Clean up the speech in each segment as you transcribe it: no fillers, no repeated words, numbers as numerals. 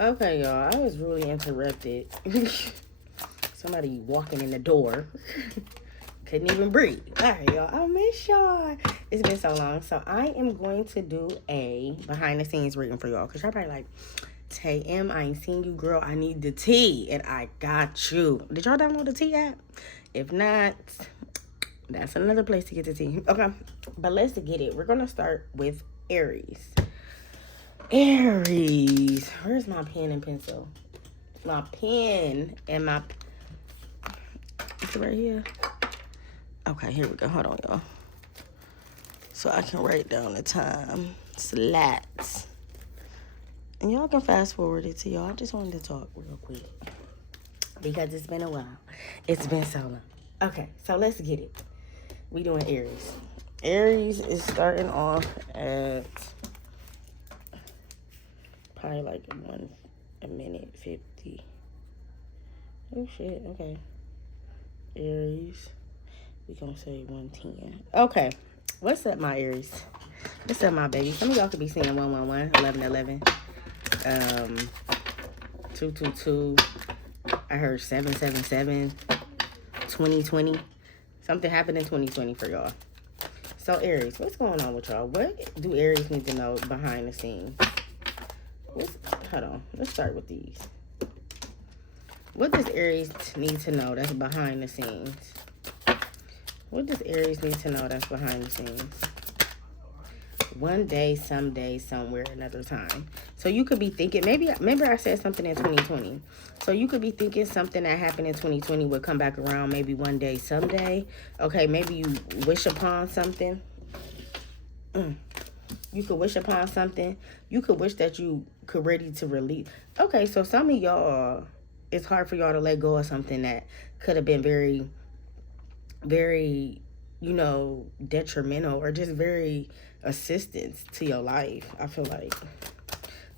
Okay, y'all. I was really interrupted. Somebody walking in the door. Couldn't even breathe. All right, y'all. I miss y'all. It's been so long. So I am going to do a behind the scenes reading for y'all. Because y'all probably like, Tay M, I ain't seen you, girl. I need the tea. And I got you. Did y'all download the tea app? If not, that's another place to get the tea. Okay. But let's get it. We're going to start with Aries. Aries. Where's my pen and pencil? My pen and my... Is it right here? Okay, here we go. Hold on, y'all. So I can write down the time. Slats. And y'all can fast forward it to y'all. I just wanted to talk real quick. Because it's been a while. It's been so long. Okay, so let's get it. We doing Aries. Aries is starting off at... probably like a minute 50. Oh shit, okay. Aries, we gonna say 110. Okay, what's up, my Aries? What's up, my baby? Some of y'all could be seeing 111, 1111, 222. I heard 777, 2020. Something happened in 2020 for y'all. So Aries, what's going on with y'all? What do Aries need to know behind the scenes? Hold on. Let's start with these. What does Aries need to know that's behind the scenes? What does Aries need to know that's behind the scenes? One day, someday, somewhere, another time. So you could be thinking, maybe, remember I said something in 2020. So you could be thinking something that happened in 2020 would come back around maybe one day, someday. Okay, maybe you wish upon something. You could wish upon something. You could wish that you could ready to release. Okay, so some of y'all, it's hard for y'all to let go of something that could have been very, very, detrimental or just very assistance to your life. I feel like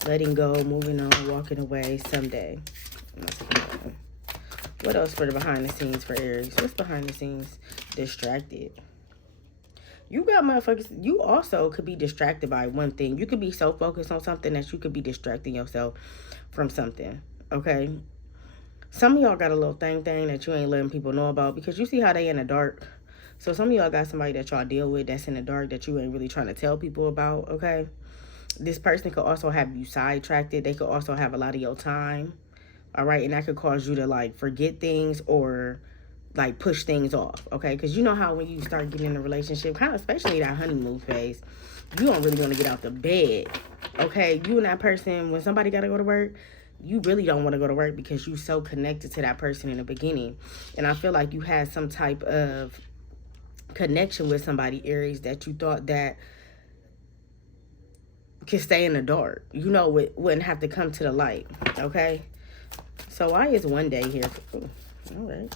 letting go, moving on, walking away someday. What else for the behind the scenes for Aries? What's behind the scenes? Distracted. You got motherfuckers, you also could be distracted by one thing. You could be so focused on something that you could be distracting yourself from something, okay? Some of y'all got a little thing that you ain't letting people know about because you see how they in the dark. So some of y'all got somebody that y'all deal with that's in the dark that you ain't really trying to tell people about, okay? This person could also have you sidetracked. They could also have a lot of your time, all right? And that could cause you to, like, forget things or... like push things off, okay? Because you know how when you start getting in a relationship, kind of especially that honeymoon phase, you don't really want to get out the bed, okay? You and that person, when somebody got to go to work, you really don't want to go to work because you so connected to that person in the beginning. And I feel like you had some type of connection with somebody, Aries, that you thought that could stay in the dark. It wouldn't have to come to the light, okay? So why is one day here? Ooh, all right.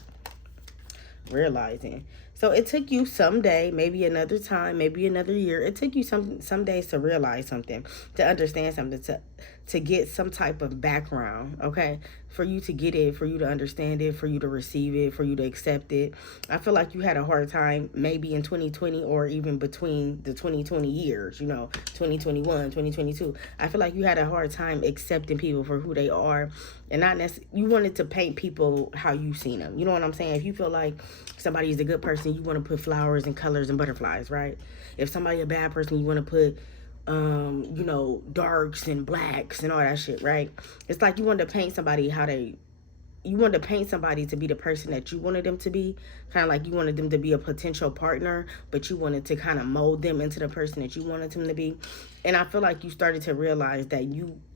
Realizing. So it took you someday, maybe another time, maybe another year. It took you some days to realize something, to understand something, to get some type of background, okay? For you to get it, for you to understand it, for you to receive it, for you to accept it. I feel like you had a hard time maybe in 2020 or even between the 2020 years, 2021, 2022. I feel like you had a hard time accepting people for who they are and not necessarily, you wanted to paint people how you seen them. You know what I'm saying? If you feel like somebody is a good person, you want to put flowers and colors and butterflies, right? If somebody a bad person, you want to put darks and blacks and all that shit, right? It's like you wanted to paint somebody you wanted to paint somebody to be the person that you wanted them to be, kind of like you wanted them to be a potential partner, but you wanted to kind of mold them into the person that you wanted them to be. And I feel like you started to realize that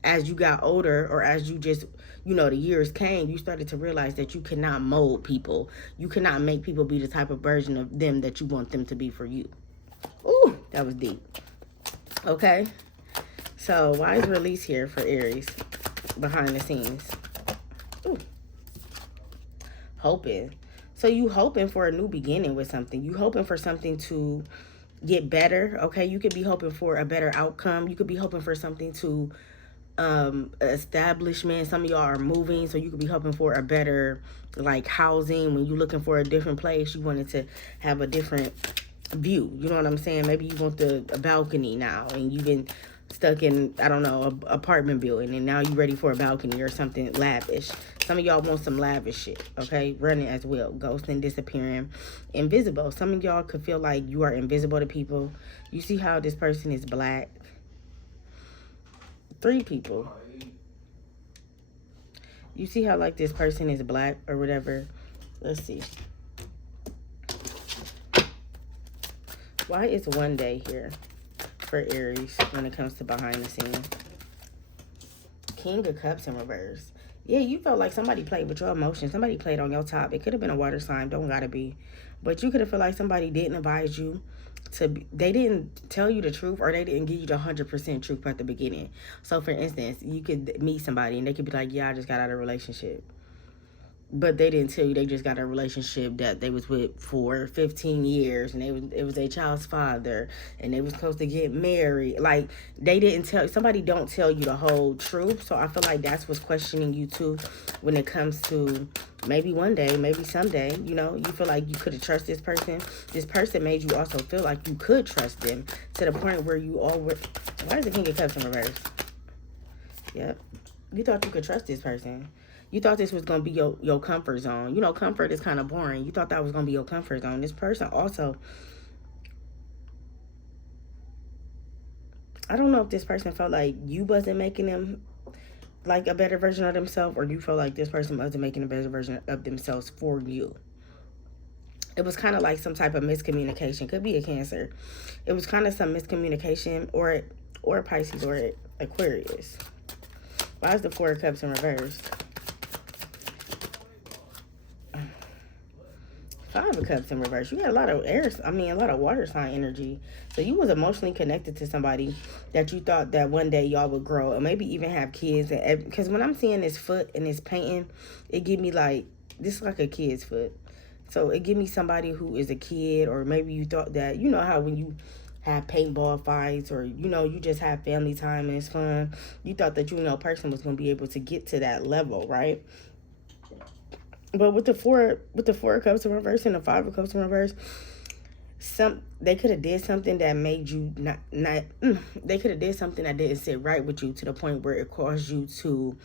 as you got older, or as you just, the years came, you started to realize that you cannot mold people. You cannot make people be the type of version of them that you want them to be for you. Ooh, that was deep. Okay, so why is release here for Aries behind the scenes? Ooh. Hoping. So you hoping for a new beginning with something. You hoping for something to get better, okay? You could be hoping for a better outcome. You could be hoping for something to establishment. Some of y'all are moving, so you could be hoping for a better, like, housing. When you're looking for a different place, you wanted to have a different view. You know what I'm saying? Maybe you want a balcony now, and you've been stuck in, I don't know, a apartment building, and now you're ready for a balcony or something lavish. Some of y'all want some lavish shit, okay? Running as well. Ghosting, disappearing, invisible. Some of y'all could feel like you are invisible to people. You see how this person is black? 3 people. You see how, like, this person is black or whatever? Let's see. Why is one day here for Aries when it comes to behind the scenes? King of Cups in reverse. Yeah, you felt like somebody played with your emotions. Somebody played on your top. It could have been a water sign. Don't gotta be. But you could have felt like somebody didn't advise you to be, they didn't tell you the truth, or they didn't give you the 100% truth at the beginning. So, for instance, you could meet somebody and they could be like, yeah, I just got out of a relationship. But they didn't tell you they just got a relationship that they was with for 15 years, and it was a child's father, and they was supposed to get married. Like, they didn't tell, somebody don't tell you the whole truth. So I feel like that's what's questioning you too when it comes to maybe one day, maybe someday, you know, you feel like you could have trusted this person. This person made you also feel like you could trust them to the point where you always, why is the King of Cups in reverse? Yep. You thought you could trust this person. You thought this was going to be your comfort zone. You know, comfort is kind of boring. You thought that was going to be your comfort zone. This person also, I don't know if this person felt like you wasn't making them like a better version of themselves, or you felt like this person wasn't making a better version of themselves for you. It was kind of like some type of miscommunication. Could be a Cancer. It was kind of some miscommunication, or Pisces, or Aquarius. Why is the 4 of Cups in reverse? 5 of Cups in reverse. You had a lot of a lot of water sign energy. So you was emotionally connected to somebody that you thought that one day y'all would grow, or maybe even have kids. Because when I'm seeing this foot and this painting, it give me like, this is like a kid's foot. So it give me somebody who is a kid, or maybe you thought that, you know how when you have paintball fights, or, you know, you just have family time and it's fun. You thought that, you know, a person was going to be able to get to that level, right? But with the four of Cups in reverse and the 5 of Cups in reverse, they could have did something that made you not they could have did something that didn't sit right with you, to the point where it caused you to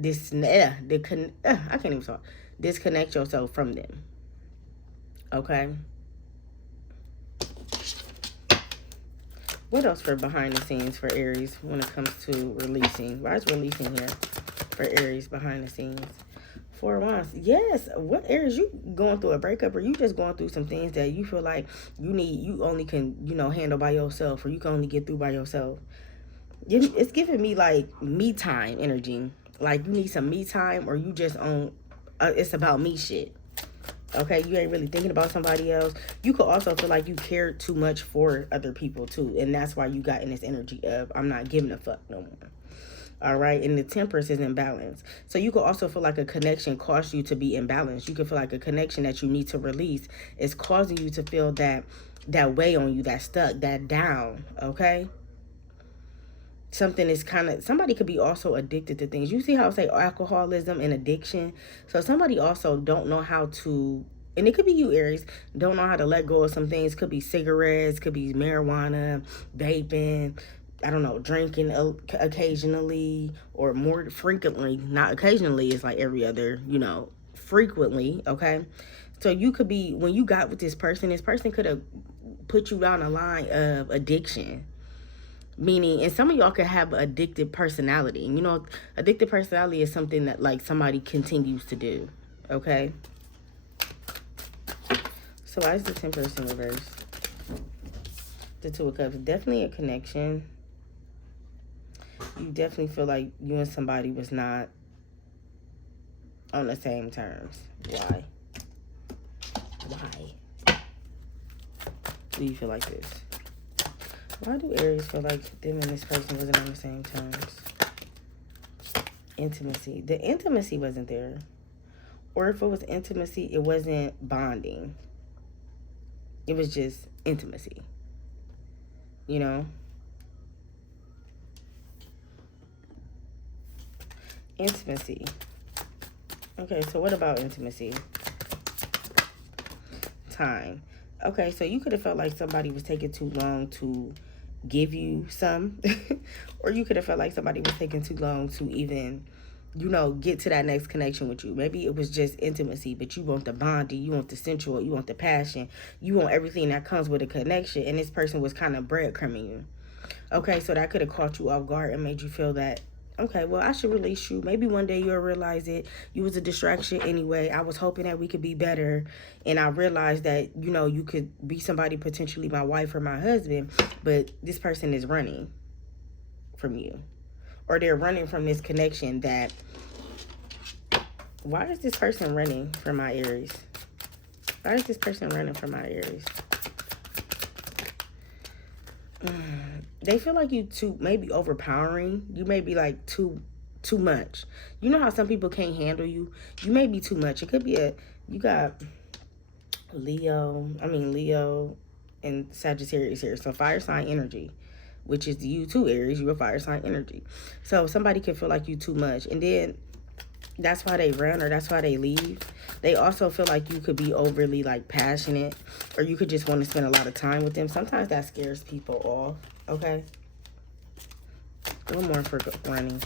disconnect yourself from them. Okay. What else for behind the scenes for Aries when it comes to releasing? Why is releasing here for Aries behind the scenes? 4 of Wands. Yes. What Aries, you going through a breakup, or you just going through some things that you feel like you only can, you know, handle by yourself, or you can only get through by yourself. It's giving me like me time energy. Like you need some me time, or you just on it's about me shit. Okay, you ain't really thinking about somebody else. You could also feel like you cared too much for other people too, and that's why you got in this energy of, I'm not giving a fuck no more. All right, and the Temperance is imbalance. So you could also feel like a connection caused you to be imbalanced. You could feel like a connection that you need to release is causing you to feel that way on you, that stuck, that down. Okay. Something is somebody could be also addicted to things. You see how I say alcoholism and addiction? So somebody also don't know how to, and it could be you, Aries, don't know how to let go of some things. Could be cigarettes, could be marijuana, vaping, I don't know, drinking occasionally, or more frequently. Not occasionally, it's like every other, you know, frequently, okay? So you could be, when you got with this person could have put you down a line of addiction. Meaning, and some of y'all could have addictive personality. And you know, addictive personality is something that like somebody continues to do. Okay? So why is the Temperance in reverse? The 2 of Cups. Definitely a connection. You definitely feel like you and somebody was not on the same terms. Why? Why do you feel like this? Why do Aries feel like them and this person wasn't on the same terms? Intimacy. The intimacy wasn't there. Or if it was intimacy, it wasn't bonding. It was just intimacy. You know? Intimacy. Okay, so what about intimacy? Time. Okay, so you could have felt like somebody was taking too long to give you some. Or you could have felt like somebody was taking too long to even, you know, get to that next connection with you. Maybe it was just intimacy, but you want the bonding, you want the sensual, you want the passion, you want everything that comes with a connection, and this person was kind of breadcrumbing you. Okay, so that could have caught you off guard and made you feel that, okay, well, I should release you. Maybe one day you'll realize it. You was a distraction anyway. I was hoping that we could be better. And I realized that, you know, you could be somebody, potentially my wife or my husband, but this person is running from you. Or they're running from this connection that, why is this person running from my Aries? Why is this person running from my Aries? They feel like you too, maybe overpowering. You may be like too much. You know how some people can't handle you? You may be too much. It could be you got Leo and Sagittarius here. So fire sign energy, which is you too, Aries. You're a fire sign energy. So somebody can feel like you too much. And then that's why they run, or that's why they leave. They also feel like you could be overly like passionate, or you could just want to spend a lot of time with them. Sometimes that scares people off. Okay, a little more for running.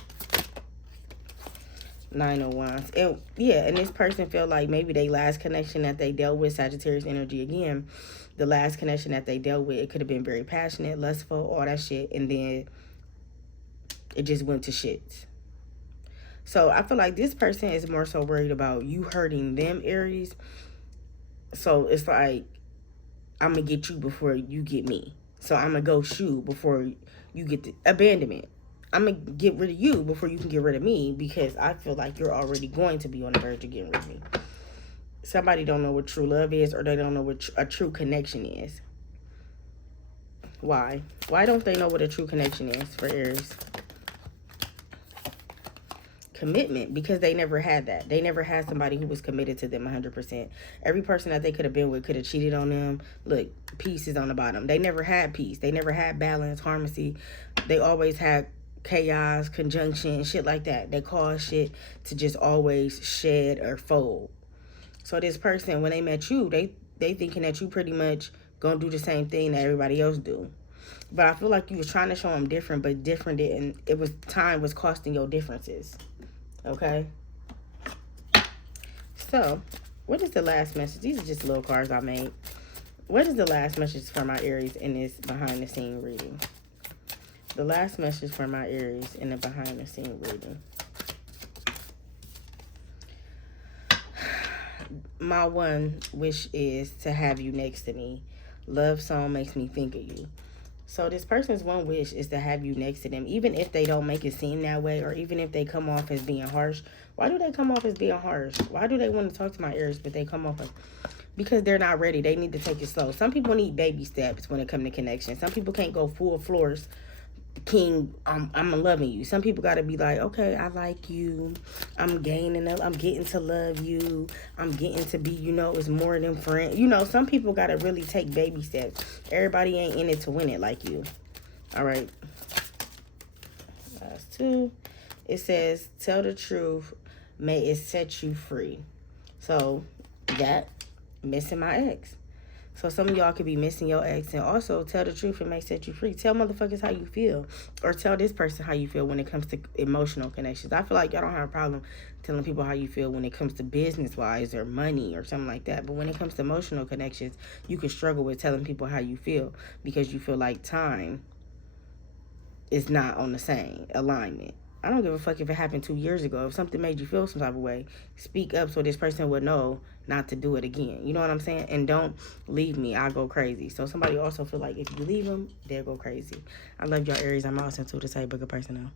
9 of Wands. And yeah, and this person feel like maybe they last connection that they dealt with, Sagittarius energy again, the last connection that they dealt with, it could have been very passionate, lustful, all that shit, and then it just went to shit. So I feel like this person is more so worried about you hurting them, Aries. So it's like, I'm going to get you before you get me. So I'm going to ghost you before you get the abandonment. I'm going to get rid of you before you can get rid of me, because I feel like you're already going to be on the verge of getting rid of me. Somebody don't know what true love is, or they don't know what a true connection is. Why? Why don't they know what a true connection is for Aries? Commitment, because they never had that. They never had somebody who was committed to them 100%. Every person that they could have been with could have cheated on them. Look, peace is on the bottom. They never had peace. They never had balance, harmony. They always had chaos, conjunction, shit like that. They cause shit to just always shed or fold. So this person, when they met you, they thinking that you pretty much gonna do the same thing that everybody else do. But I feel like you was trying to show them different, but different didn't. It was, time was costing your differences. Okay, so what is the last message? These are just little cards I made. What is the last message for my Aries in this behind the scene reading? The last message for my Aries in the behind the scene reading. My one wish is to have you next to me. Love song makes me think of you. So this person's one wish is to have you next to them, even if they don't make it seem that way, or even if they come off as being harsh. Why do they come off as being harsh? Why do they want to talk to my Aries, but they come off as... Because they're not ready. They need to take it slow. Some people need baby steps when it comes to connection. Some people can't go full floors. King, I'm loving you. Some people got to be like, okay, I like you. I'm gaining up. I'm getting to love you. I'm getting to be, you know, it's more than friend. You know, some people got to really take baby steps. Everybody ain't in it to win it like you. All right. Last two. It says, tell the truth. May it set you free. So that, missing my ex. So some of y'all could be missing your ex, and also tell the truth, it may set you free. Tell motherfuckers how you feel, or tell this person how you feel when it comes to emotional connections. I feel like y'all don't have a problem telling people how you feel when it comes to business-wise or money or something like that. But when it comes to emotional connections, you can struggle with telling people how you feel because you feel like time is not on the same alignment. I don't give a fuck if it happened 2 years ago. If something made you feel some type of way, speak up so this person would know not to do it again. You know what I'm saying? And don't leave me. I'll go crazy. So somebody also feel like if you leave them, they'll go crazy. I love y'all, Aries. I'm also into the type of person now.